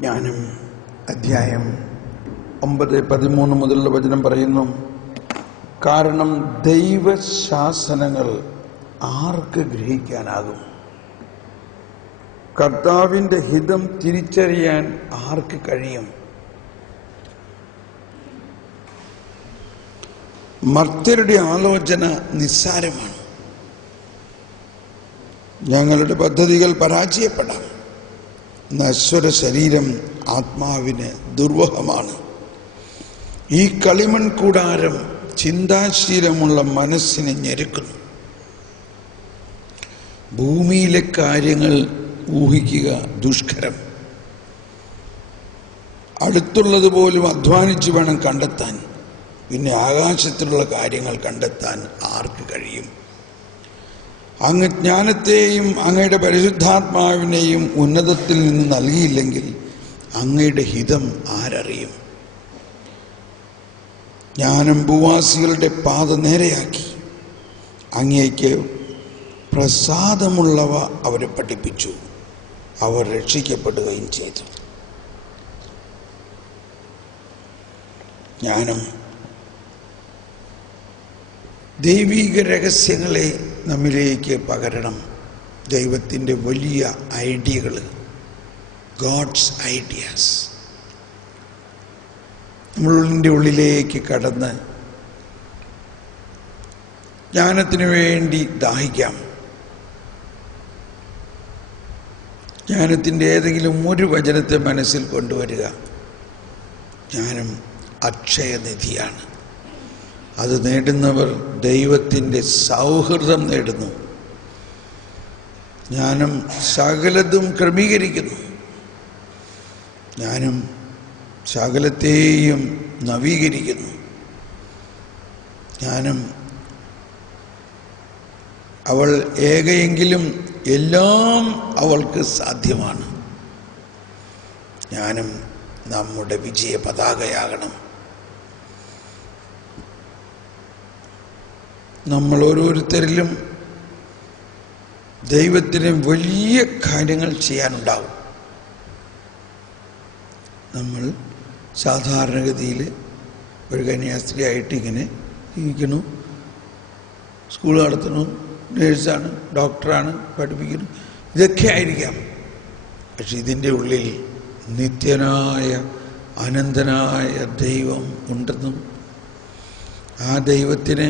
ജ്ഞാനം അധ്യായം 9:13 മുതലുള്ള വചനം പറയുന്നു, കാരണം ദൈവശാസനങ്ങൾ ആർക്ക് ഗ്രഹിക്കാനാകും? കർത്താവിൻ്റെ ഹിതം തിരിച്ചറിയാൻ ആർക്ക് കഴിയും? മർത്യരുടെ ആലോചന നിസ്സാരമാണ്. ഞങ്ങളുടെ പദ്ധതികൾ പരാജയപ്പെടാം. നശ്വര ശരീരം ആത്മാവിന് ദുർവഹമാണ്. ഈ കളിമൺ കൂടാരം ചിന്താശീലമുള്ള മനസ്സിനെ ഞെരുക്കുന്നു. ഭൂമിയിലെ കാര്യങ്ങൾ ഊഹിക്കുക ദുഷ്കരം. അടുത്തുള്ളതുപോലും അധ്വാനിച്ച് വേണം കണ്ടെത്താൻ. പിന്നെ ആകാശത്തിലുള്ള കാര്യങ്ങൾ കണ്ടെത്താൻ ആർക്ക് കഴിയും? അങ്ങ് ജ്ഞാനത്തെയും അങ്ങയുടെ പരിശുദ്ധാത്മാവിനെയും ഉന്നതത്തിൽ നിന്ന് നൽകിയില്ലെങ്കിൽ അങ്ങയുടെ ഹിതം ആരറിയും? ജ്ഞാനം ഭൂവാസികളുടെ പാത നേരെയാക്കി. അങ്ങേക്ക് പ്രസാദമുള്ളവ അവരെ പഠിപ്പിച്ചു. അവർ രക്ഷിക്കപ്പെടുകയും ചെയ്തു. ജ്ഞാനം ദൈവിക രഹസ്യങ്ങളെ നമ്മിലേക്ക് പകരണം. ദൈവത്തിൻ്റെ വലിയ ഐഡിയകൾ, ഗോഡ്സ് ഐഡിയാസ് നമ്മളുടെ ഉള്ളിലേക്ക് കടന്ന് ജ്ഞാനത്തിനു വേണ്ടി ദാഹിക്കാം. ജ്ഞാനത്തിൻ്റെ ഏതെങ്കിലും ഒരു വചനത്തെ മനസ്സിൽ കൊണ്ടുവരിക. ജ്ഞാനം അക്ഷയനിധിയാണ്. അത് നേടുന്നവർ ദൈവത്തിൻ്റെ സൗഹൃദം നേടുന്നു. ജ്ഞാനം സകലതും ക്രമീകരിക്കുന്നു. ജ്ഞാനം സകലത്തെയും നവീകരിക്കുന്നു. ജ്ഞാനം അവൾ ഏകയെങ്കിലും എല്ലാം അവൾക്ക് സാധ്യമാണ്. ജ്ഞാനം നമ്മുടെ വിജയ പതാകയാകണം. നമ്മൾ ഓരോരുത്തരിലും ദൈവത്തിന് വലിയ കാര്യങ്ങൾ ചെയ്യാനുണ്ടാവും. നമ്മൾ സാധാരണഗതിയിൽ ഒരു കന്യാസ്ത്രീയായിട്ട് ഇങ്ങനെ ജീവിക്കുന്നു, സ്കൂൾ നടത്തണം, നേഴ്സാണ്, ഡോക്ടറാണ്, പഠിപ്പിക്കുന്നു, ഇതൊക്കെ ആയിരിക്കാം. പക്ഷെ ഇതിൻ്റെ ഉള്ളിൽ നിത്യനായ അനന്തനായ ദൈവം ഉണ്ടെന്നും ആ ദൈവത്തിന്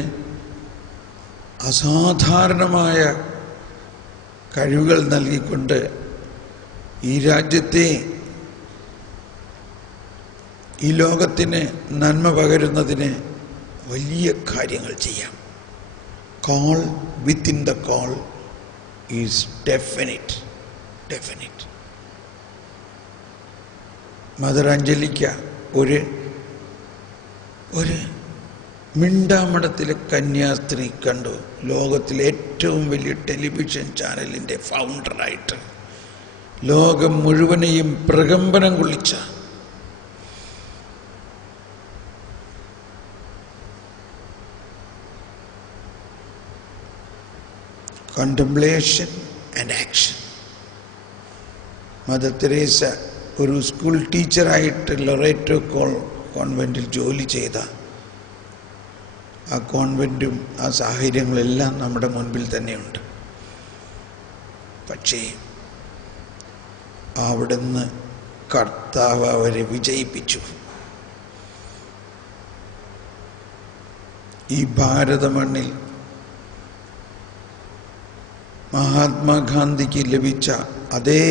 അസാധാരണമായ കഴിവുകൾ നൽകിക്കൊണ്ട് ഈ രാജ്യത്തെ, ഈ ലോകത്തിന് നന്മ പകരുന്നതിന് വലിയ കാര്യങ്ങൾ ചെയ്യാം. Call within the call is definite. Mother അഞ്ജലിക്ക ഒരു മിണ്ടാമഠത്തിലെ കന്യാസ്ത്രീ കണ്ടു. ലോകത്തിലെ ഏറ്റവും വലിയ ടെലിവിഷൻ ചാനലിൻ്റെ ഫൗണ്ടറായിട്ട് ലോകം മുഴുവനെയും പ്രകമ്പനം കൊള്ളിച്ച contemplation and action. Mother Teresa ഒരു സ്കൂൾ ടീച്ചറായിട്ട് ലൊറേറ്റോ കോൺവെൻറ്റിൽ ജോലി ചെയ്ത ആ കോൺവെൻറ്റും ആ സാഹചര്യങ്ങളെല്ലാം നമ്മുടെ മുൻപിൽ തന്നെയുണ്ട്. പക്ഷേ അവിടുന്ന് കർത്താവ് അവരെ വിജയിപ്പിച്ചു. ഈ ഭാരത മണ്ണിൽ മഹാത്മാഗാന്ധിക്ക് ലഭിച്ച അതേ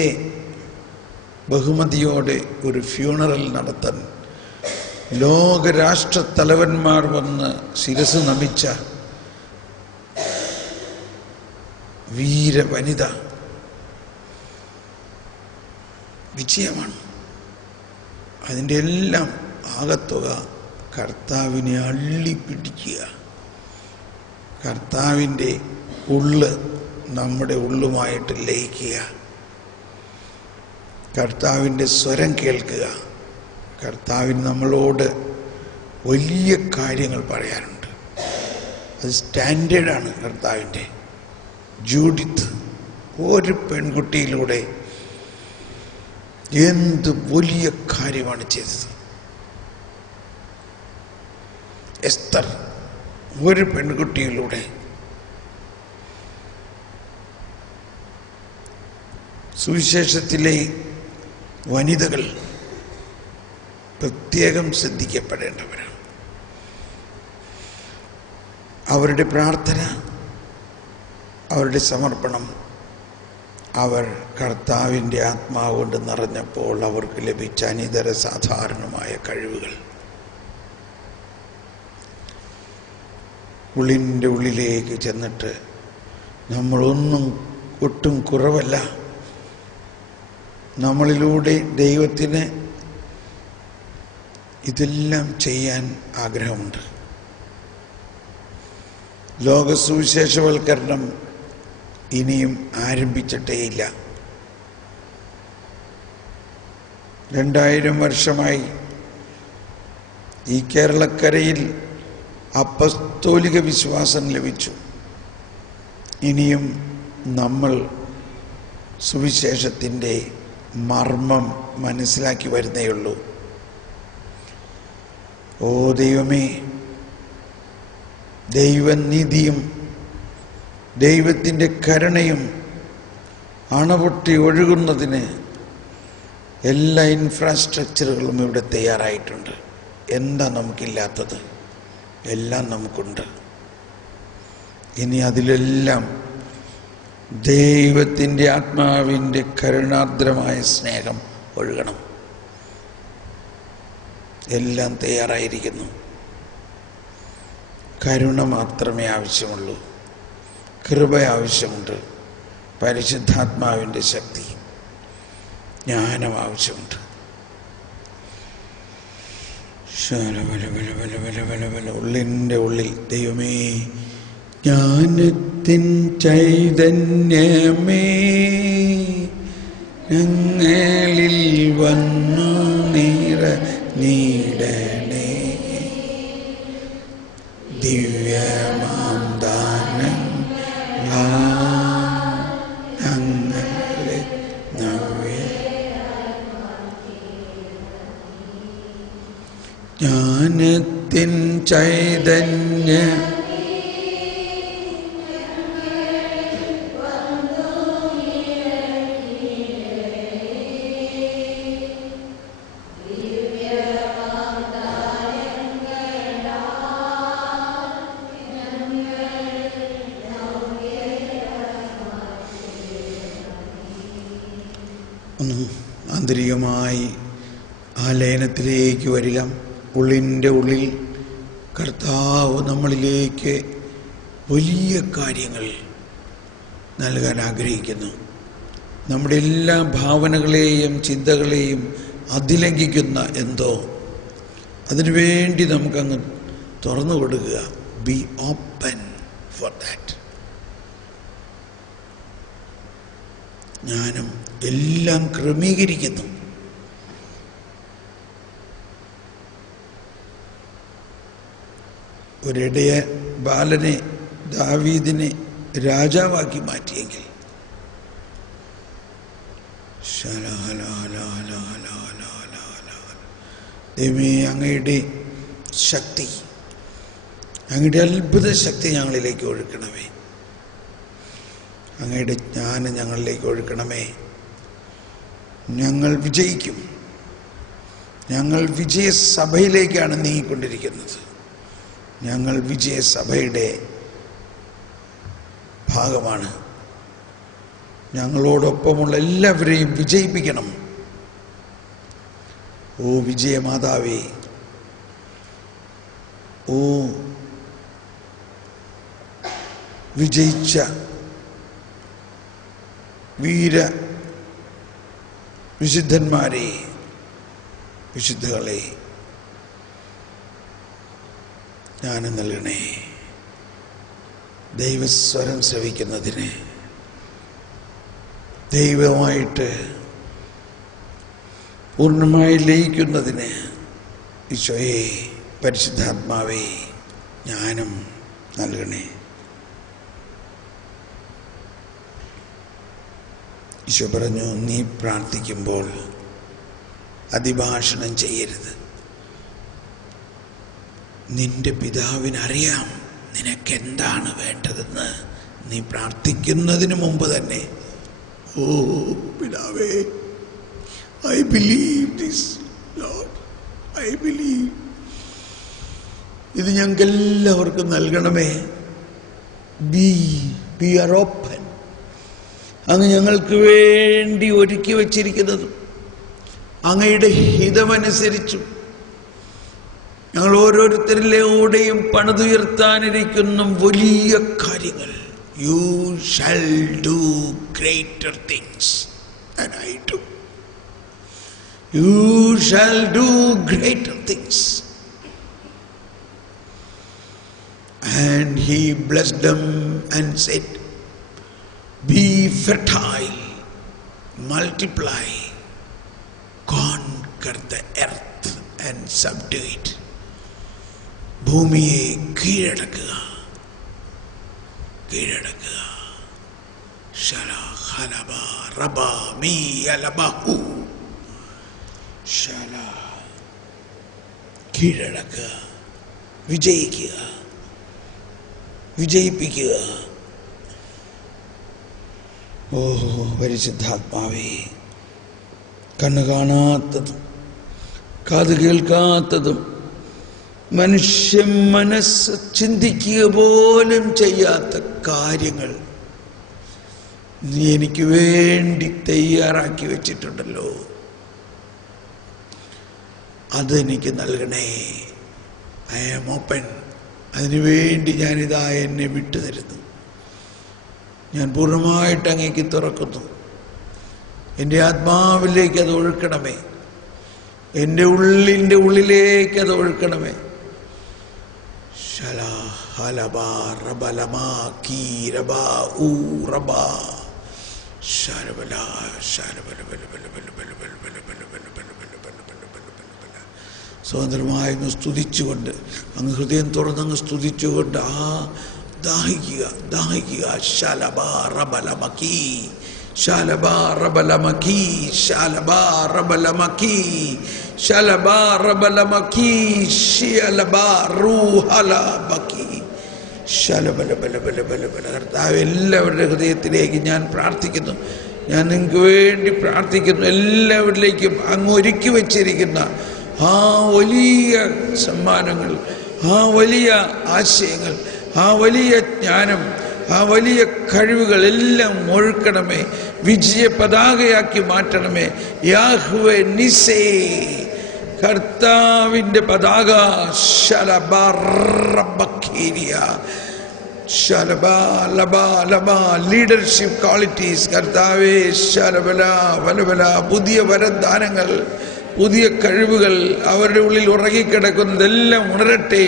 ബഹുമതിയോടെ ഒരു ഫ്യൂണറൽ നടത്താൻ ലോകരാഷ്ട്ര തലവന്മാർ വന്ന് ശിരസ് നമിച്ച വീരവനിത വിജയമാണ്. അതിൻ്റെ എല്ലാം ആകത്തുക കർത്താവിനെ അള്ളിപ്പിടിക്കുക. കർത്താവിൻ്റെ ഉള്ള് നമ്മുടെ ഉള്ളുമായിട്ട് ലയിക്കുക. കർത്താവിൻ്റെ സ്വരം കേൾക്കുക. കർത്താവിന് നമ്മളോട് വലിയ കാര്യങ്ങൾ പറയാനുണ്ട്. അത് സ്റ്റാൻഡേർഡാണ് കർത്താവിൻ്റെ. ജൂഡിത്ത് ഒരു പെൺകുട്ടിയിലൂടെ എന്ത് വലിയ കാര്യമാണ് ചെയ്തത്. എസ്തർ ഒരു പെൺകുട്ടിയിലൂടെ സുവിശേഷത്തിലെ വനിതകൾ പ്രത്യേകം ശ്രദ്ധിക്കപ്പെടേണ്ടവരാണ്. അവരുടെ പ്രാർത്ഥന, അവരുടെ സമർപ്പണം, അവർ കർത്താവിൻ്റെ ആത്മാവ് കൊണ്ട് നിറഞ്ഞപ്പോൾ അവർക്ക് ലഭിച്ച അനിതര സാധാരണമായ കഴിവുകൾ ഉള്ളിൻ്റെ ഉള്ളിലേക്ക് ചെന്നിട്ട് നമ്മളൊന്നും ഒട്ടും കുറവല്ല, നമ്മളിലൂടെ ദൈവത്തിന് ഇതെല്ലാം ചെയ്യാൻ ആഗ്രഹമുണ്ട്. ലോകസുവിശേഷവൽക്കരണം ഇനിയും ആരംഭിച്ചിട്ടേയില്ല. 2000 വർഷമായി ഈ കേരളക്കരയിൽ അപ്പസ്തോലിക വിശ്വാസം ലഭിച്ചു. ഇനിയും നമ്മൾ സുവിശേഷത്തിൻ്റെ മർമ്മം മനസ്സിലാക്കി വരുന്നേയുള്ളൂ. ഓ ദൈവമേ, ദൈവനീതിയും ദൈവത്തിൻ്റെ കരുണയും അണപൊട്ടി ഒഴുകുന്നതിന് എല്ലാ ഇൻഫ്രാസ്ട്രക്ചറുകളും ഇവിടെ തയ്യാറായിട്ടുണ്ട്. എന്താ നമുക്കില്ലാത്തത്? എല്ലാം നമുക്കുണ്ട്. ഇനി അതിലെല്ലാം ദൈവത്തിൻ്റെ ആത്മാവിൻ്റെ കരുണാർദ്രമായ സ്നേഹം ഒഴുകണം. എല്ലാം തയ്യാറായിരിക്കുന്നു. കരുണ മാത്രമേ ആവശ്യമുള്ളൂ. കൃപ ആവശ്യമുണ്ട്. പരിശുദ്ധാത്മാവിൻ്റെ ശക്തി, ജ്ഞാനം ആവശ്യമുണ്ട്. ഉള്ളിൻ്റെ ഉള്ളിൽ ദൈവമേ, ജ്ഞാനത്തിൻ ചൈതന്യമേ, ഞങ്ങളിൽ വന്നു നീടണേ, ദിവ്യമാം ദാനം ഞങ്ങളെ ജ്ഞാനത്തിൻ ചൈതന്യ ആന്തരികമായി ആ ലയനത്തിലേക്ക് വരിക. ഉള്ളിൻ്റെ ഉള്ളിൽ കർത്താവ് നമ്മളിലേക്ക് വലിയ കാര്യങ്ങൾ നൽകാൻ ആഗ്രഹിക്കുന്നു. നമ്മുടെ എല്ലാ ഭാവനകളെയും ചിന്തകളെയും അതിലംഘിക്കുന്ന എന്തോ, അതിനുവേണ്ടി നമുക്കങ്ങ് തുറന്നു കൊടുക്കുക. B open for that. ജ്ഞാനം എല്ലാം ക്രമീകരിക്കുന്നു. ഒരിടയ ബാലനെ, ദാവീദിനെ രാജാവാക്കി മാറ്റിയെങ്കിൽ ദൈവമേ, അങ്ങയുടെ ശക്തി, അങ്ങയുടെ അത്ഭുത ശക്തി ഞങ്ങളിലേക്ക് ഒഴുക്കണമേ. അങ്ങയുടെ ജ്ഞാനം ഞങ്ങളിലേക്ക് ഒഴുക്കണമേ. ഞങ്ങൾ വിജയിക്കും. ഞങ്ങൾ വിജയസഭയിലേക്കാണ് നീങ്ങിക്കൊണ്ടിരിക്കുന്നത്. ഞങ്ങൾ വിജയസഭയുടെ ഭാഗമാണ്. ഞങ്ങളോടൊപ്പമുള്ള എല്ലാവരെയും വിജയിപ്പിക്കണം. ഓ വിജയമാതാവേ, ഓ വിജയിച്ച വീര വിശുദ്ധന്മാരെ, വിശുദ്ധകളെ, ജ്ഞാനം നൽകണേ. ദൈവസ്വരം ശ്രവിക്കുന്നതിന്, ദൈവമായിട്ട് പൂർണ്ണമായി ലയിക്കുന്നതിന് ഈശോയെ, പരിശുദ്ധാത്മാവേ, ജ്ഞാനം നൽകണേ. ഈശോ പറഞ്ഞു, നീ പ്രാർത്ഥിക്കുമ്പോൾ അതിഭാഷണം ചെയ്യരുത്. നിന്റെ പിതാവിനറിയാം നിനക്കെന്താണ് വേണ്ടതെന്ന്. നീ പ്രാർത്ഥിക്കുന്നതിന് മുമ്പ് തന്നെ, ഓ പിതാവേ, I believe this Lord, I believe, ഇത് ഞങ്ങൾക്ക് എല്ലാവർക്കും നൽകണമേ. We are open. അങ്ങ് ഞങ്ങൾക്ക് വേണ്ടി ഒരുക്കി വച്ചിരിക്കുന്നതും അങ്ങയുടെ ഹിതമനുസരിച്ചും ഞങ്ങൾ ഓരോരുത്തരിലൂടെയും പണിതുയർത്താനിരിക്കുന്ന വലിയ കാര്യങ്ങൾ. You shall do greater things than I do. You shall do greater things. And he blessed them and said, be fertile, multiply, conquer the earth and subdue it. ഭൂമിയെ കീഴടക്കുക, കീഴടക്കുക. ശല ഹലബ റബ me അലബഹു. ശല കീഴടക്കുക, വിജയിക്കുക, വിജയിപ്പിക്കുക. ഓ പരിശുദ്ധാത്മാവേ, കണ്ണ് കാണാത്തതും കാത് കേൾക്കാത്തതും മനുഷ്യ മനസ്സ് ചിന്തിക്കുക പോലും ചെയ്യാത്ത കാര്യങ്ങൾ നീ എനിക്ക് വേണ്ടി തയ്യാറാക്കി വെച്ചിട്ടുണ്ടല്ലോ. അതെനിക്ക് നൽകണേ. I am open. അതിനുവേണ്ടി ഞാനിതാ എന്നെ വിട്ടു തരുന്നു. ഞാൻ പൂർണ്ണമായിട്ട് അങ്ങേക്ക് തുറക്കുന്നു. എൻ്റെ ആത്മാവിലേക്ക് അത് ഒഴുക്കണമേ. എൻ്റെ ഉള്ളിൻ്റെ ഉള്ളിലേക്ക് അത് ഒഴുക്കണമേ. ശല ഹലബ റബലമ കീരബ ഊറബ ശരബല സ്വതന്ത്രമായി സ്തുതിച്ചുകൊണ്ട്, അങ്ങ് ഹൃദയം തുറന്നങ്ങ് സ്തുതിച്ചുകൊണ്ട് ദാഹിക്കുക, ദാഹിക്കുക. ശലബ റബലമകീ, ശലബ റബലമകീ, ശലബ റബലമകീ, ശലബ റബലമകീ, ശലബ റൂഹലബകീ, ശലബലബലബലബലബല. കർത്താവ്, എല്ലാവരുടെ ഹൃദയത്തിലേക്ക് ഞാൻ പ്രാർത്ഥിക്കുന്നു. ഞാൻ നിങ്ങൾക്ക് വേണ്ടി പ്രാർത്ഥിക്കുന്നു. എല്ലാവരിലേക്കും അങ്ങ് ഒരുക്കി വച്ചിരിക്കുന്ന ആ വലിയ സമ്മാനങ്ങൾ, ആ വലിയ ആശയങ്ങൾ, ആ വലിയ ജ്ഞാനം, ആ വലിയ കഴിവുകൾ എല്ലാം ഒഴുക്കണമേ. വിജയ പതാകയാക്കി മാറ്റണമേ. യാഹ്വേ നിസേ, കർത്താവിൻ്റെ പതാക. ലീഡർഷിപ്പ് ക്വാളിറ്റീസ് കർത്താവേ. ശലബല വലബല. പുതിയ വരദാനങ്ങൾ, പുതിയ കഴിവുകൾ അവരുടെ ഉള്ളിൽ ഉറങ്ങിക്കിടക്കുന്നതെല്ലാം ഉണരട്ടെ.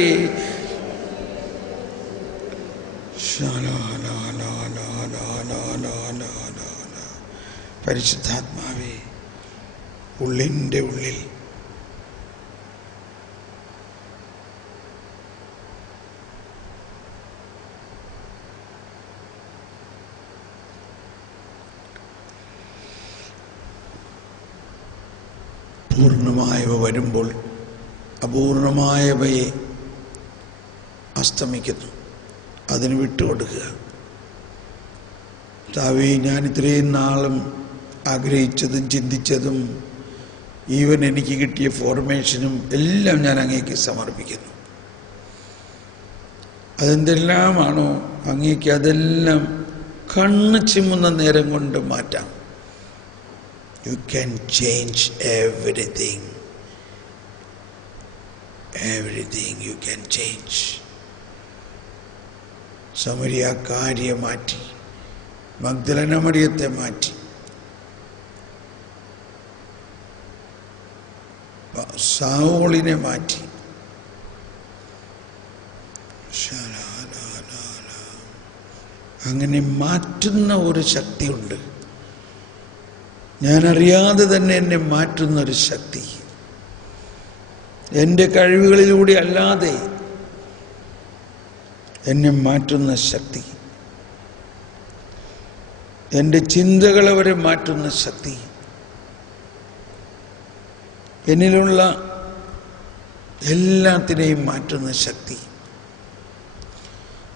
പരിശുദ്ധാത്മാവേ, ഉള്ളിൻ്റെ ഉള്ളിൽ പൂർണ്ണമായവ വരുമ്പോൾ അപൂർണമായവയെ അസ്തമിക്കുന്നു. അതിന് വിട്ടുകൊടുക്കുക. താവേ, ഞാൻ ഇത്രയും നാളും ആഗ്രഹിച്ചതും ചിന്തിച്ചതും ഈവൻ എനിക്ക് കിട്ടിയ ഫോർമേഷനും എല്ലാം ഞാൻ അങ്ങേക്ക് സമർപ്പിക്കുന്നു. അതെന്തെല്ലാമാണോ അങ്ങേക്ക് അതെല്ലാം കണ്ണ് ചിമ്മുന്ന നേരം കൊണ്ട് മാറ്റാം. You can change everything. Everything you can change. സമരിയാക്കാരിയെ മാറ്റി, മഗ്ദലന മറിയത്തെ മാറ്റി, സാവോളിനെ മാറ്റി. അങ്ങനെ മാറ്റുന്ന ഒരു ശക്തിയുണ്ട്. ഞാനറിയാതെ തന്നെ എന്നെ മാറ്റുന്നൊരു ശക്തി. എൻ്റെ കഴിവുകളിലൂടെ അല്ലാതെ എന്നെ മാറ്റുന്ന ശക്തി, എൻ്റെ ചിന്തകളെ വരെ മാറ്റുന്ന ശക്തി. എന്നിലുള്ള എല്ലാത്തിനെയും മാറ്റുന്ന ശക്തി.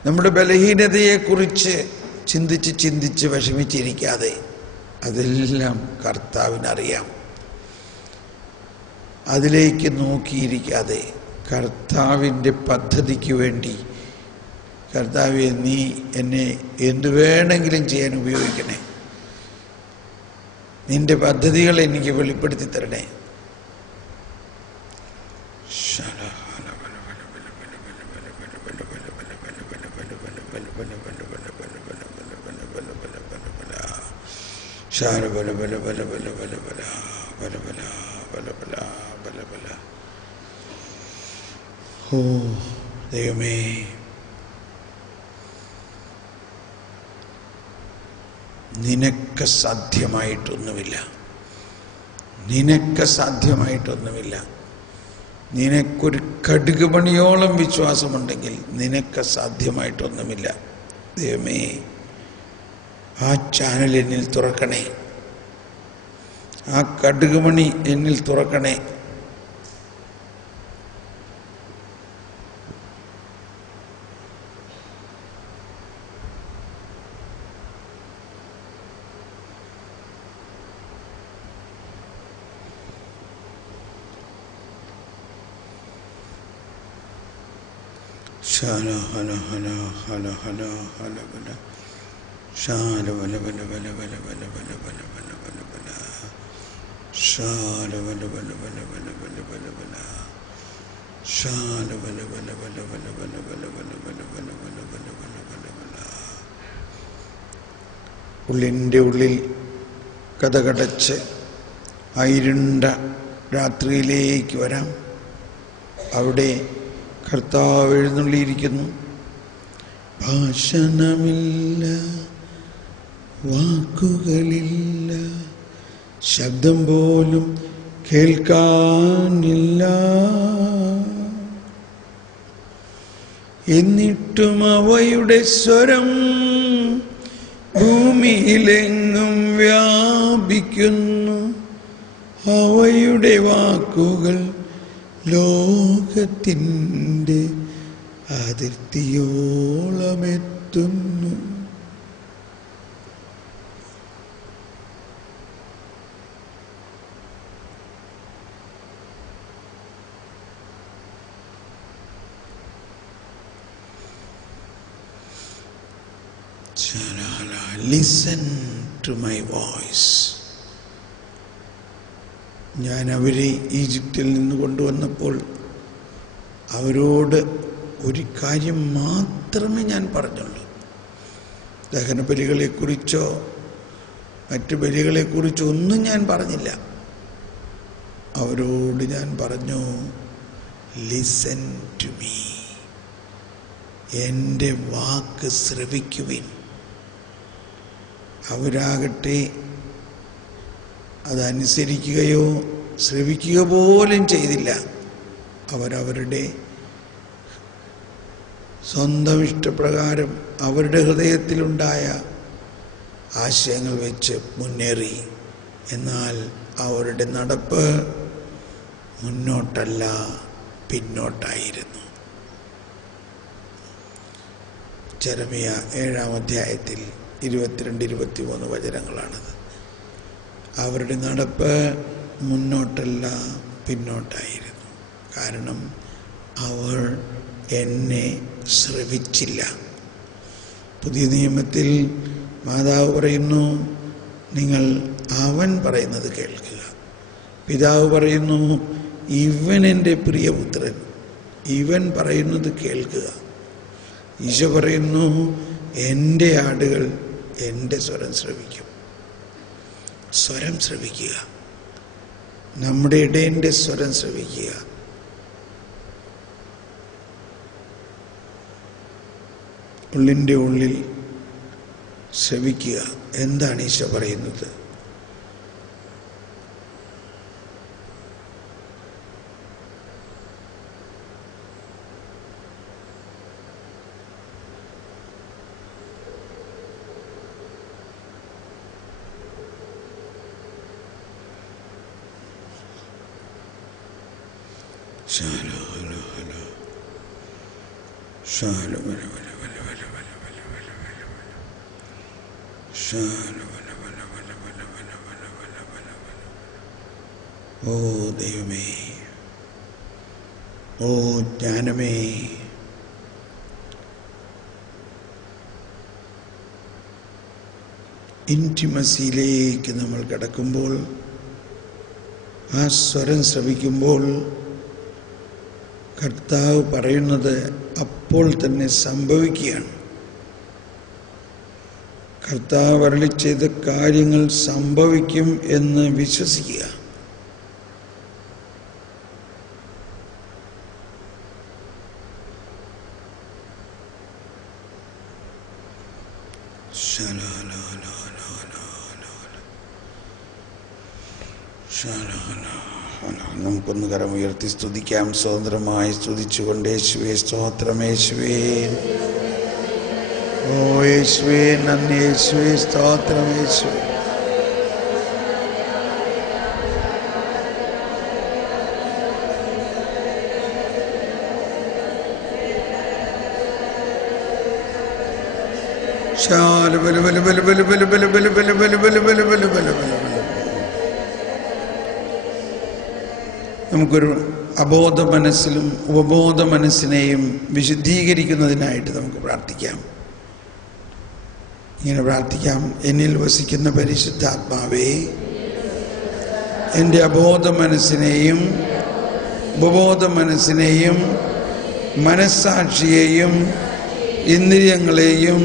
നമ്മുടെ ബലഹീനതയെക്കുറിച്ച് ചിന്തിച്ച് ചിന്തിച്ച് വിഷമിച്ചിരിക്കാതെ അതെല്ലാം കർത്താവിനറിയാം. അതിലേക്ക് നോക്കിയിരിക്കാതെ കർത്താവിൻ്റെ പദ്ധതിക്ക് വേണ്ടി, കർത്താവേ നീ എന്നെ എന്തു വേണമെങ്കിലും ചെയ്യാൻ ഉപയോഗിക്കണേ, നിന്റെ പദ്ധതികൾ എനിക്ക് വെളിപ്പെടുത്തി തരണേ. ഓ ദൈവമേ, നിനക്ക് സാധ്യമായിട്ടൊന്നുമില്ല, നിനക്ക് സാധ്യമായിട്ടൊന്നുമില്ല. നിനക്കൊരു കടുകുമണിയോളം വിശ്വാസമുണ്ടെങ്കിൽ നിനക്ക് സാധ്യമായിട്ടൊന്നുമില്ല. ദൈവമേ, ആ ചാനൽ എന്നിൽ തുറക്കണേ, ആ കടുകുമണി എന്നിൽ തുറക്കണേ. ശാല ഹല ഹല ഹല ഹല ഹല ബല ശാല ബല ബല ബല ബല ബല ബല ബല ബല ബല ബല ശാല ബല ബല ബല ബല ബല ബല ബല ശാല ബല ബല ബല ബല ബല ബല ബല ബല ബല ബല ബല ബല ബല ബല. ഉള്ളിൻ്റെ ഉള്ളിൽ കഥകടച്ച് ആ ഇരുണ്ട രാത്രിയിലേക്ക് വരാം. അവിടെ കർത്താവ് എഴുന്നള്ളിയിരിക്കുന്നു. ഭാഷണമില്ല, വാക്കുകളില്ല, ശബ്ദം പോലും കേൾക്കാനില്ല. എന്നിട്ടും അവയുടെ സ്വരം ഭൂമിയിലെങ്ങും വ്യാപിക്കുന്നു. അവയുടെ വാക്കുകൾ ലോകത്തിൻ്റെ അതിർത്തിയോളമെത്തുന്നു. Listen to my voice. ഞാൻ അവരെ ഈജിപ്തിൽ നിന്ന് കൊണ്ടുവന്നപ്പോൾ അവരോട് ഒരു കാര്യം മാത്രമേ ഞാൻ പറഞ്ഞുള്ളൂ. ദഹനബലികളെക്കുറിച്ചോ മറ്റു ബലികളെക്കുറിച്ചോ ഒന്നും ഞാൻ പറഞ്ഞില്ല. അവരോട് ഞാൻ പറഞ്ഞു, ലിസൺ ടു മീ, എൻ്റെ വാക്ക് ശ്രവിക്കുവിൻ. അവരാകട്ടെ അതനുസരിക്കുകയോ ശ്രവിക്കുക പോലും ചെയ്തില്ല. അവരവരുടെ സ്വന്തം ഇഷ്ടപ്രകാരം അവരുടെ ഹൃദയത്തിലുണ്ടായ ആശയങ്ങൾ വെച്ച് മുന്നേറി. എന്നാൽ അവരുടെ നടപ്പ് മുന്നോട്ടല്ല, പിന്നോട്ടായിരുന്നു. ജെറമിയ 7-ാം അധ്യായത്തിൽ 22-23 വചനങ്ങളാണത്. അവരുടെ നടപ്പ് മുന്നോട്ടല്ല, പിന്നോട്ടായിരുന്നു. കാരണം അവർ എന്നെ ശ്രവിച്ചില്ല. പുതിയ നിയമത്തിൽ മാതാവ് പറയുന്നു, നിങ്ങൾ അവൻ പറയുന്നത് കേൾക്കുക. പിതാവ് പറയുന്നു, ഇവൻ എൻ്റെ പ്രിയപുത്രൻ, ഇവൻ പറയുന്നത് കേൾക്കുക. ഈശോ പറയുന്നു, എൻ്റെ ആടുകൾ എൻ്റെ സ്വരം ശ്രവിക്കും. സ്വരം ശ്രവിക്കുക, നമ്മുടെ ഇടയൻ്റെ സ്വരം ശ്രവിക്കുക. ഉള്ളിൻ്റെ ഉള്ളിൽ ശ്രവിക്കുക. എന്താണ് ഈശോ പറയുന്നത്? Shala hala hala. Shala vala vala vala vala vala vala vala vala vala. Shala vala vala vala vala vala vala vala vala vala. Oh ദൈവമേ, ഓ ജ്ഞാനമേ, ഇൻറ്റിമസിയിലേക്ക് നമ്മൾ കടക്കുമ്പോൾ, ആ സ്വരം ശ്രവിക്കുമ്പോൾ കർത്താവ് പറയുന്നത് അപ്പോൾ തന്നെ സംഭവിക്കുകയാണ്. കർത്താവ് അരുളി ചെയ്ത കാര്യങ്ങൾ സംഭവിക്കും എന്ന് വിശ്വസിക്കുക. നമുക്കൊന്ന് കരമുയർത്തി സ്തുതിക്കാം. സ്വതന്ത്രമായി സ്തുതിച്ചുകൊണ്ട് യേശുവേ സ്തോത്രം, യേശുവേ, ഓ യേശുവേ നന്ദി, യേശുവേ സ്തോത്രം, യേശുവേ. നമുക്കൊരു അബോധ മനസ്സിലും ഉപബോധ മനസ്സിനെയും വിശുദ്ധീകരിക്കുന്നതിനായിട്ട് നമുക്ക് പ്രാർത്ഥിക്കാം. ഇങ്ങനെ പ്രാർത്ഥിക്കാം. എന്നിൽ വസിക്കുന്ന പരിശുദ്ധാത്മാവേ, എൻ്റെ അബോധ മനസ്സിനെയും ഉപബോധ മനസ്സിനെയും മനസ്സാക്ഷിയെയും ഇന്ദ്രിയങ്ങളെയും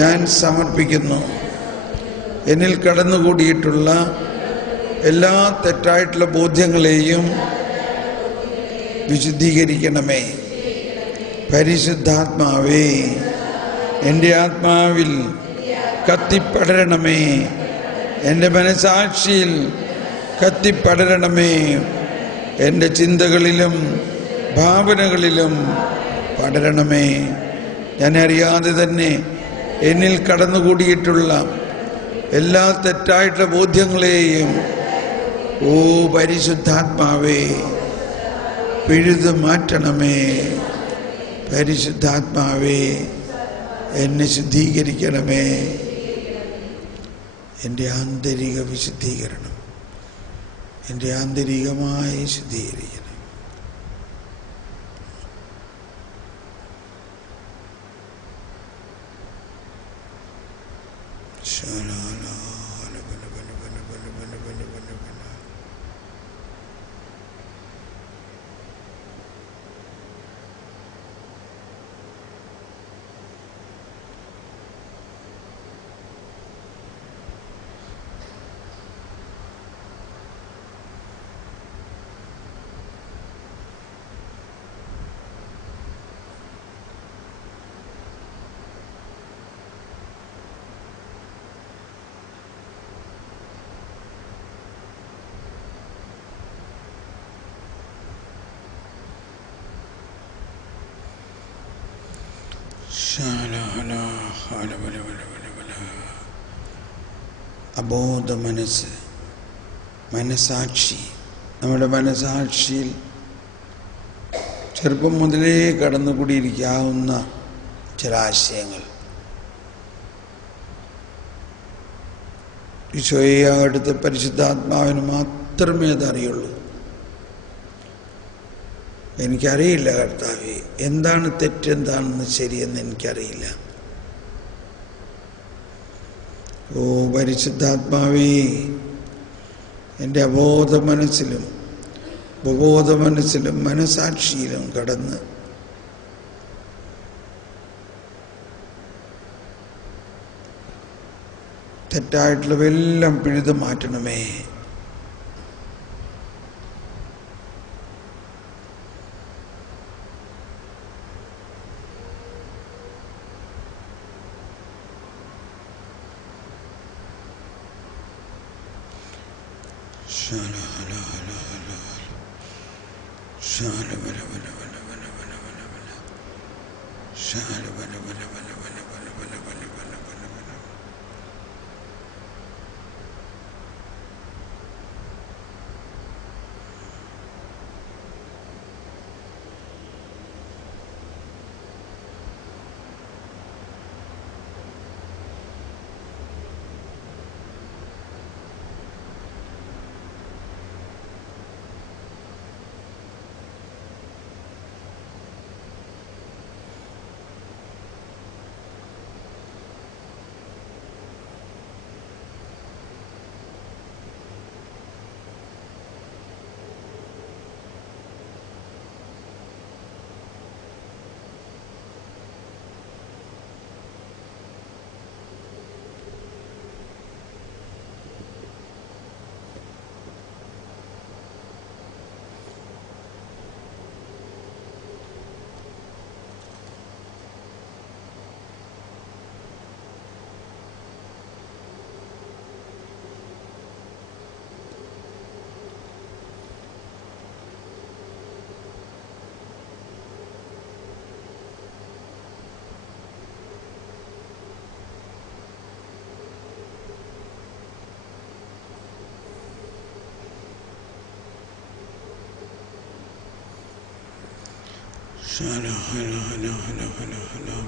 ഞാൻ സമർപ്പിക്കുന്നു. എന്നിൽ കടന്നുകൂടിയിട്ടുള്ള എല്ലാ തെറ്റായിട്ടുള്ള ബോധ്യങ്ങളെയും വിശുദ്ധീകരിക്കണമേ. പരിശുദ്ധാത്മാവേ, എൻ്റെ ആത്മാവിൽ കത്തിപ്പടരണമേ, എൻ്റെ മനസാക്ഷിയിൽ കത്തിപ്പടരണമേ, എൻ്റെ ചിന്തകളിലും ഭാവനകളിലും പടരണമേ. ഞാൻ അറിയാതെ തന്നെ എന്നിൽ കടന്നുകൂടിയിട്ടുള്ള എല്ലാ തെറ്റായിട്ടുള്ള ബോധ്യങ്ങളെയും ഓ പരിശുദ്ധാത്മാവേ പിഴുതു മാറ്റണമേ. പരിശുദ്ധാത്മാവേ എന്നെ ശുദ്ധീകരിക്കണമേ. എൻ്റെ ആന്തരിക വിശുദ്ധീകരണം, എൻ്റെ ആന്തരികമായി ശുദ്ധീകരിക്കണം. അബോധ മനസ്സ്, മനസാക്ഷി, നമ്മുടെ മനസാക്ഷിയിൽ ചെറുപ്പം മുതലേ കടന്നുകൂടിയിരിക്കാവുന്ന ചില ആശയങ്ങൾ ഈശോയെ അടുത്ത പരിശുദ്ധാത്മാവിന് മാത്രമേ അതറിയുള്ളൂ. എനിക്കറിയില്ല കർത്താവേ, എന്താണ് തെറ്റെന്താണെന്ന് ശരിയെന്ന് എനിക്കറിയില്ല. ഓ പരിശുദ്ധാത്മാവേ, എൻ്റെ അബോധ മനസ്സിലും ഉപബോധ മനസ്സിലും മനസാക്ഷിയിലും കടന്ന് തെറ്റായിട്ടുള്ളവയെല്ലാം പിഴുതു മാറ്റണമേ.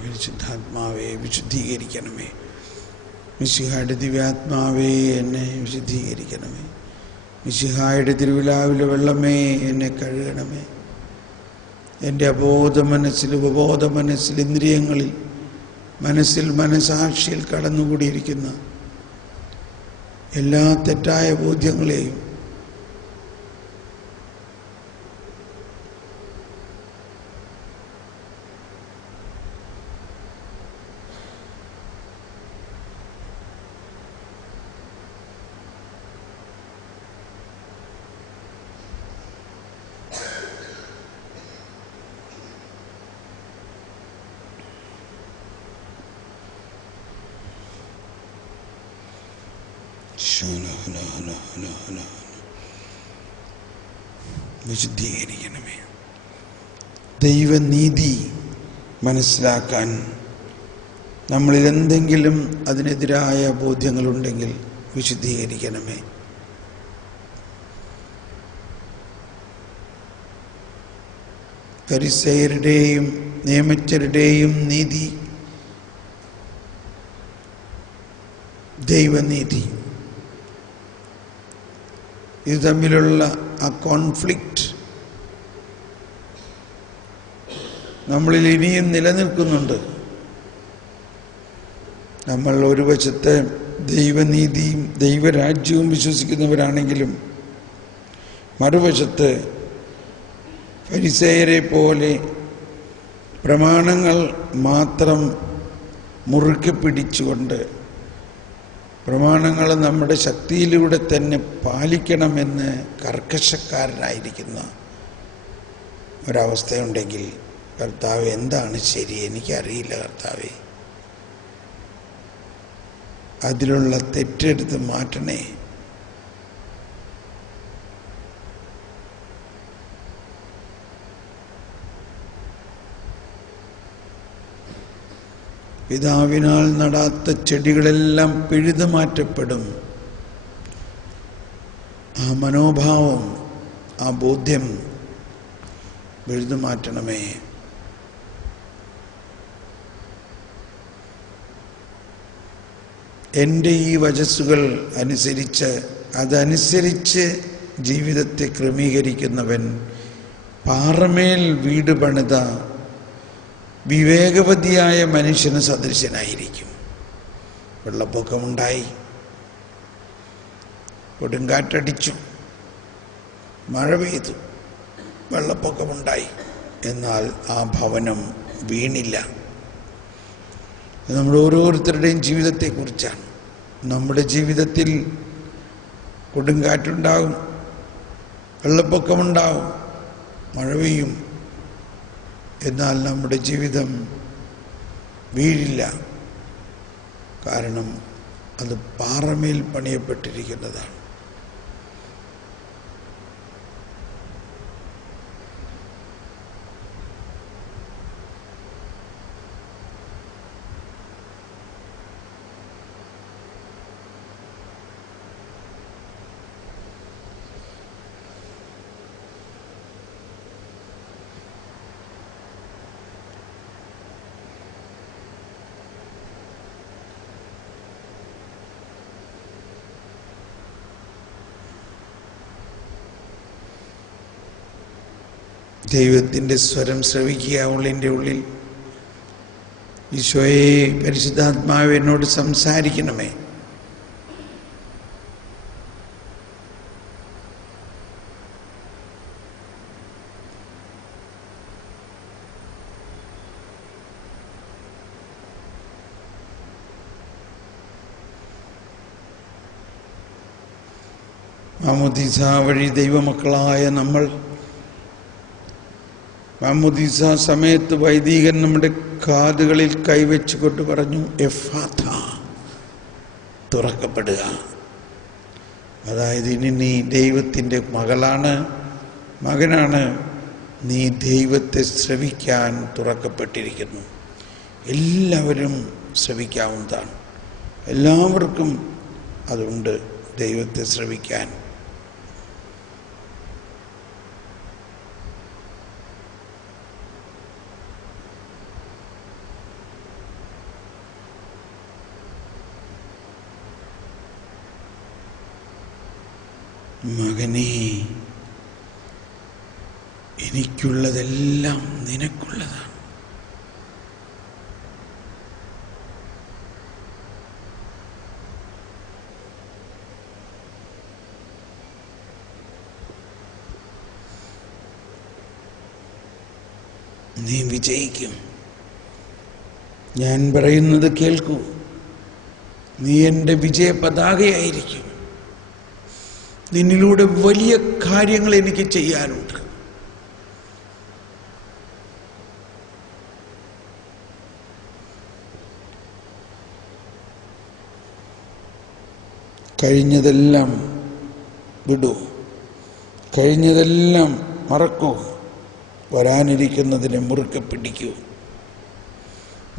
വിശുദ്ധാത്മാവെ വിശുദ്ധീകരിക്കണമേ. മിശിഹായുടെ ദിവ്യാത്മാവേ എന്നെ വിശുദ്ധീകരിക്കണമേ. മിശിഹായുടെ തിരുവിലാവിലെ വെള്ളമേ എന്നെ കഴുകണമേ. എൻ്റെ അബോധ മനസ്സിൽ, ഉപബോധ മനസ്സിൽ, ഇന്ദ്രിയങ്ങളിൽ, മനസ്സിൽ, മനസാക്ഷിയിൽ കടന്നുകൂടിയിരിക്കുന്ന എല്ലാ തെറ്റായ ബോധ്യങ്ങളെയും വിശുദ്ധീകരിക്കണമേ. ദൈവനീതി മനസ്സിലാക്കാൻ നമ്മളിൽ എന്തെങ്കിലും അതിനെതിരായ ബോധ്യങ്ങളുണ്ടെങ്കിൽ വിശുദ്ധീകരിക്കണമേ. ഫരിസേയരുടെയും നിയമജ്ഞരുടെയും നീതി, ദൈവനീതി, ഇത് തമ്മിലുള്ള ആ കോൺഫ്ലിക്റ്റ് നമ്മളിൽ ഇനിയും നിലനിൽക്കുന്നുണ്ട്. നമ്മൾ ഒരു വശത്ത് ദൈവനീതിയും ദൈവരാജ്യവും വിശ്വസിക്കുന്നവരാണെങ്കിലും മറുവശത്ത് ഫരിസേയരെ പോലെ പ്രമാണങ്ങൾ മാത്രം മുറുകെ പിടിച്ചുകൊണ്ട് പ്രമാണങ്ങൾ നമ്മുടെ ശക്തിയിലൂടെ തന്നെ പാലിക്കണമെന്ന് കർക്കശക്കാരനായിരിക്കുന്ന ഒരവസ്ഥയുണ്ടെങ്കിൽ, കർത്താവ് എന്താണ് ശരി, എനിക്കറിയില്ല കർത്താവേ, അതിലുള്ള തെറ്റെടുത്ത് മാറ്റണേ. പിതാവിനാൽ നടാത്ത ചെടികളെല്ലാം പിഴുതു മാറ്റപ്പെടും. ആ മനോഭാവം, ആ ബോധ്യം പിഴുതു മാറ്റണമേ. എൻ്റെ ഈ വചസ്സുകൾ അനുസരിച്ച് അതനുസരിച്ച് ജീവിതത്തെ ക്രമീകരിക്കുന്നവൻ പാറമേൽ വീട് പണിത വിവേകവതിയായ മനുഷ്യന് സദൃശനായിരിക്കും. വെള്ളപ്പൊക്കമുണ്ടായി, കൊടുങ്കാറ്റടിച്ചു, മഴ പെയ്തു, വെള്ളപ്പൊക്കമുണ്ടായി, എന്നാൽ ആ ഭവനം വീണില്ല. നമ്മുടെ ഓരോരുത്തരുടെയും ജീവിതത്തെക്കുറിച്ചാണ്. നമ്മുടെ ജീവിതത്തിൽ കൊടുങ്കാറ്റുണ്ടാകും, വെള്ളപ്പൊക്കമുണ്ടാകും, മഴ പെയ്യും, എന്നാൽ നമ്മുടെ ജീവിതം വീഴില്ല. കാരണം അത് പാറമേൽ പണിയപ്പെട്ടിരിക്കുന്നതാണ്. ദൈവത്തിൻ്റെ സ്വരം ശ്രവിക്കുക ഉള്ളിൻ്റെ ഉള്ളിൽ. ഈശോയെ, പരിശുദ്ധാത്മാവ് എന്നോട് സംസാരിക്കണമേ. മാമോദീസ വഴി ദൈവമക്കളായ നമ്മൾ, മാമോദീസ സമയത്ത് വൈദികൻ നമ്മുടെ കാതുകളിൽ കൈവച്ചുകൊണ്ട് പറഞ്ഞു, എഫാഥ, തുറക്കപ്പെടുക. അതായത് ഇനി നീ ദൈവത്തിൻ്റെ മകളാണ്, മകനാണ്, നീ ദൈവത്തെ ശ്രവിക്കാൻ തുറക്കപ്പെട്ടിരിക്കുന്നു. എല്ലാവരും ശ്രവിക്കാവുന്നതാണ്, എല്ലാവർക്കും അതുണ്ട് ദൈവത്തെ ശ്രവിക്കാൻ. മകനേ, എനിക്കുള്ളതെല്ലാം നിനക്കുള്ളതാണ്. നീ വിജയിക്കും. ഞാൻ പറയുന്നത് കേൾക്കൂ. നീ എൻ്റെ വിജയ പതാകയായിരിക്കും. നിന്നിലൂടെ വലിയ കാര്യങ്ങൾ എനിക്ക് ചെയ്യാനുണ്ട്. കഴിഞ്ഞതെല്ലാം വിടൂ, കഴിഞ്ഞതെല്ലാം മറക്കൂ, വരാനിരിക്കുന്നതിനെ മുറുക്കെ പിടിക്കൂ.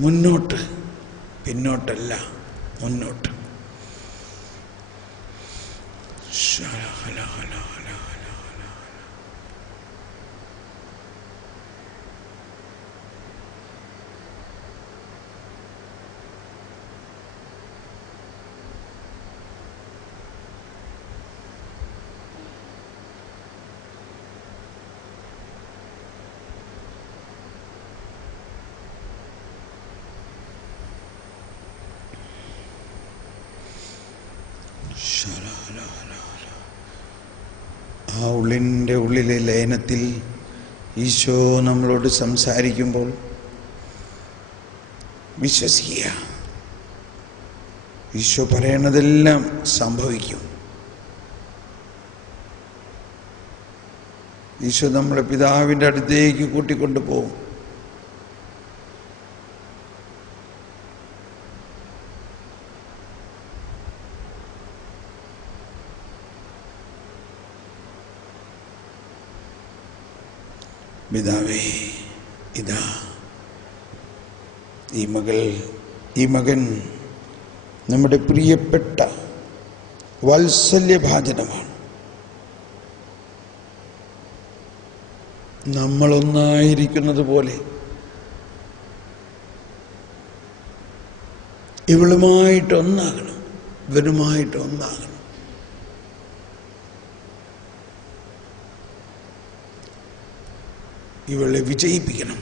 മുന്നോട്ട്, പിന്നോട്ടല്ല, മുന്നോട്ട്. ആ ഉള്ളിൻ്റെ ഉള്ളിലെ ലയനത്തിൽ ഈശോ നമ്മളോട് സംസാരിക്കുമ്പോൾ വിശ്വസിക്കുക. ഈശോ പറയണതെല്ലാം സംഭവിക്കും. ഈശോ നമ്മളെ പിതാവിൻ്റെ അടുത്തേക്ക് കൂട്ടിക്കൊണ്ടു പോകും. പിതാവേ, ഇതാ ഈ മകൻ നമ്മുടെ പ്രിയപ്പെട്ട വാത്സല്യഭാജനമാണ്. നമ്മളൊന്നായിരിക്കുന്നത് പോലെ ഇവളുമായിട്ടൊന്നാകണം, ഇവരുമായിട്ടൊന്നാകണം. ഇവളെ വിജയിപ്പിക്കണം.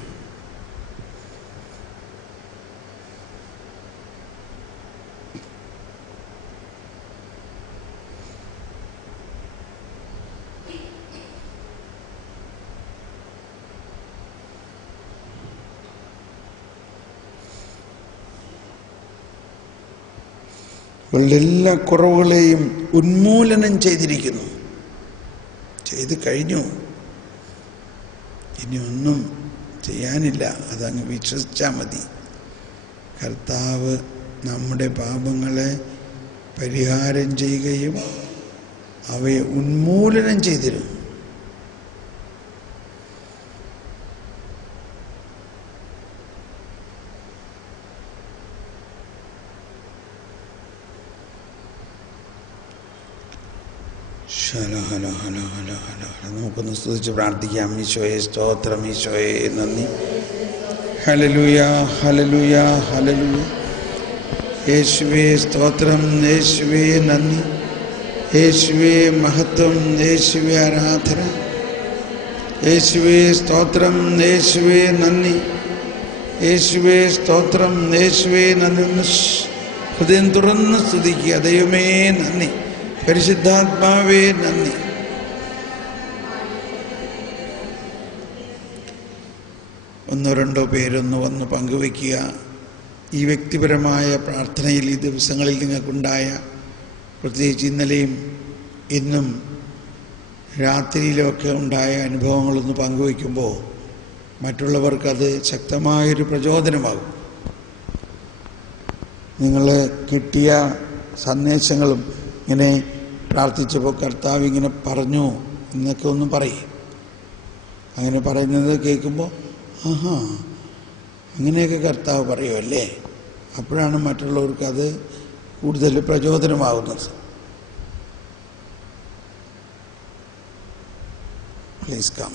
ഇവളുടെ എല്ലാ കുറവുകളെയും ഉന്മൂലനം ചെയ്തിരിക്കുന്നു, ചെയ്ത് കഴിഞ്ഞു. ഇനി ഒന്നും ചെയ്യാനില്ല. അതങ്ങ് വിശ്വസിച്ചാൽ മതി. കർത്താവ് നമ്മുടെ പാപങ്ങളെ പരിഹാരം ചെയ്യുകയും അവയെ ഉന്മൂലനം ചെയ്തിരുന്നു. നമുക്കൊന്ന് സ്തുതിച്ച് പ്രാർത്ഥിക്കാം. ഈശോയെ സ്തോത്രം, ഈശോയെ നന്ദി. Hallelujah, hallelujah, hallelujah. യേശുവേ സ്തോത്രം, യേശുവേ നന്ദി, യേശുവേ മഹത്വം, യേശുവേ ആരാധന. യേശുവേ സ്തോത്രം, യേശുവേ നന്ദി, യേശുവേ സ്തോത്രം, യേശുവേ നന്ദി. ഹൃദയം തുറന്ന് സ്തുതിക്കുക. ദൈവമേ നന്ദി, പരിശുദ്ധാത്മാവേ നന്ദി. ഒന്നോ രണ്ടോ പേരൊന്ന് വന്ന് പങ്കുവയ്ക്കുക. ഈ വ്യക്തിപരമായ പ്രാർത്ഥനയിൽ ഈ ദിവസങ്ങളിൽ നിങ്ങൾക്കുണ്ടായ, പ്രത്യേകിച്ച് ഇന്നലെയും ഇന്നും രാത്രിയിലുമൊക്കെ ഉണ്ടായ അനുഭവങ്ങളൊന്ന് പങ്കുവയ്ക്കുമ്പോൾ മറ്റുള്ളവർക്കത് ശക്തമായൊരു പ്രചോദനമാകും. നിങ്ങൾ കിട്ടിയ സന്ദേശങ്ങളും ഇങ്ങനെ പ്രാർത്ഥിച്ചപ്പോൾ കർത്താവ് ഇങ്ങനെ പറഞ്ഞു എന്നൊക്കെ ഒന്നും പറയും. അങ്ങനെ പറയുന്നത് കേൾക്കുമ്പോൾ ആഹാ, അങ്ങനെയൊക്കെ കർത്താവ് പറയുമല്ലേ, അപ്പോഴാണ് മറ്റുള്ളവർക്കത് കൂടുതൽ പ്രചോദനമാകുന്നത്. Please come.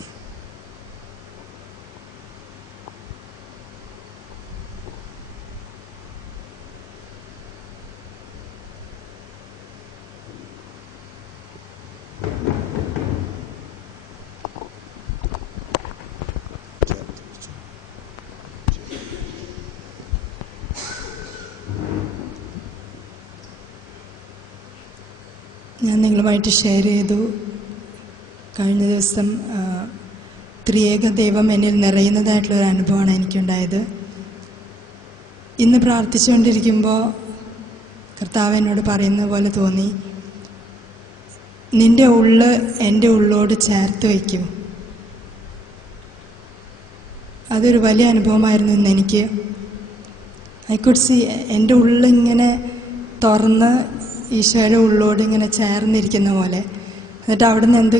നിങ്ങളുമായിട്ട് ഷെയർ ചെയ്തു. കഴിഞ്ഞ ദിവസം ത്രിയേക ദൈവം എന്നിൽ നിറയുന്നതായിട്ടുള്ളൊരു അനുഭവമാണ് എനിക്കുണ്ടായത്. ഇന്ന് പ്രാർത്ഥിച്ചുകൊണ്ടിരിക്കുമ്പോൾ കർത്താവ് എന്നോട് പറയുന്ന പോലെ തോന്നി, നിൻ്റെ ഉള്ള് എൻ്റെ ഉള്ളോട് ചേർത്ത് വയ്ക്കൂ. അതൊരു വലിയ അനുഭവമായിരുന്നു ഇന്ന് എനിക്ക്. ഐ കുഡ് സി എൻ്റെ ഉള്ളിങ്ങനെ തുറന്ന് ഈശോയുടെ ഉള്ളോട് ഇങ്ങനെ ചേർന്നിരിക്കുന്ന പോലെ. എന്നിട്ട് അവിടുന്ന് എന്ത്